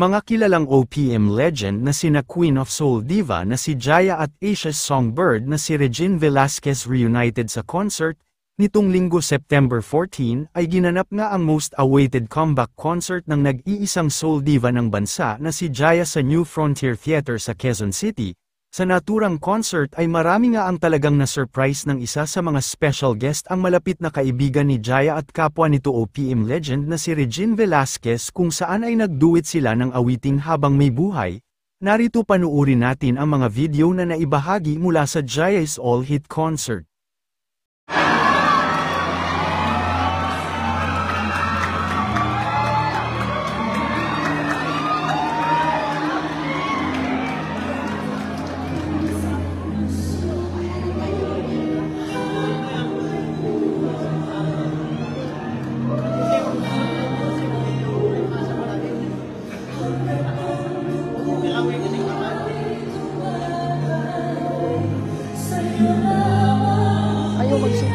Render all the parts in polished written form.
Mga kilalang OPM legend na sina Queen of Soul Diva na si Jaya at Asia's Songbird na si Regine Velasquez reunited sa concert. Nitong Linggo September 14 ay ginanap nga ang most awaited comeback concert ng nag-iisang soul diva ng bansa na si Jaya sa New Frontier Theater sa Quezon City. Sa naturang concert ay marami nga ang talagang na-surprise ng isa sa mga special guest ang malapit na kaibigan ni Jaya at kapwa nito OPM legend na si Regine Velasquez kung saan ay nagduet sila ng awiting Habang May Buhay. Narito panuurin natin ang mga video na naibahagi mula sa Jaya's all-hit concert. Ayaw mag-sing.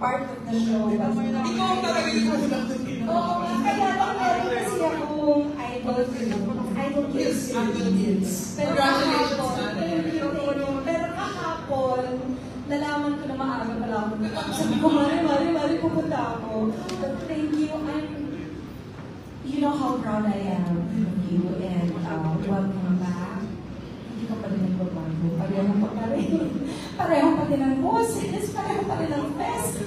Part of the show. Ikaw talaga yung unang tuloy. Oo, kaya lang meron kasi akong idol kids. Pero kahapon, nalaman ko na maaga pala ako. Sabi ko, Mari, pupunta ako. But thank you. you know how proud I am of you and welcome back. Hindi ka pa rin nagbabago. Pareho pa rin. Pareho pa din ang boses. Pareho pa rin ang best.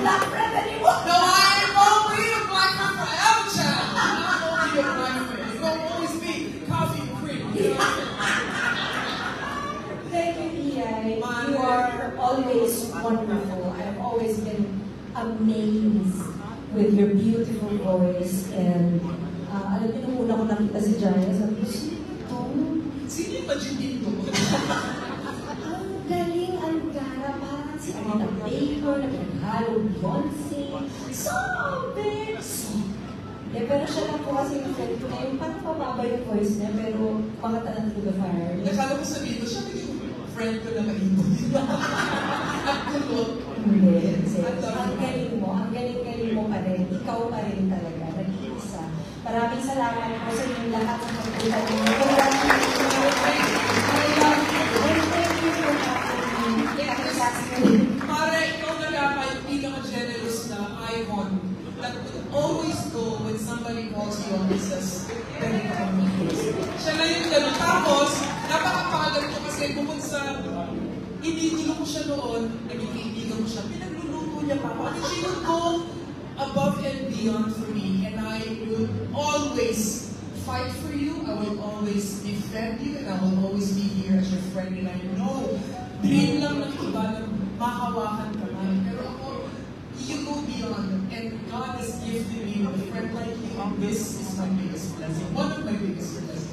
Black friend anymore. No, I won't be a black friend forever, child. I won't be a black friend. It's gonna always be coffee and cream. You know? Thank you, Ian. You are always wonderful. I've always been amazed with your beautiful voice. And alam niyo, nung una ko nakita si Jaya, sabi ko, sino ito? Sino yung majibin ko? Ang galing, ang gara, parang si Anita Baker, na pinaghalong Beyonce. Sabi! Pero siya lang po kasi yung friend ko na yung parang pababa yung voice niya, pero makatanan to the fire. Nakala ko sabihin ko, siya yung friend ko na maibon. At kulot. Hindi. Ang galing mo pa rin. Ikaw pa rin talaga. Nag-iisa. Maraming salamat po sa inyong lahat sa pagpunta niyo. Para ikaw na dapat yung pinaka-generous na icon that would always go when somebody calls you on and says, "Pwede ka kami." Siya na yung gano'n. Tapos, napakapagal ko kasi bukod sa inidilo ko siya noon, naging kaibigan ko siya, pinagluluto niya pa ako. And she would go above and beyond for me, and I would always fight for you, I will always defend you, and I will always be here as your friend. And I know, dream lang ng iba na mahawakan ka man. Pero ako, you go beyond, and God has gifted me with a friend like you, and this is my biggest blessing. One of my biggest blessings.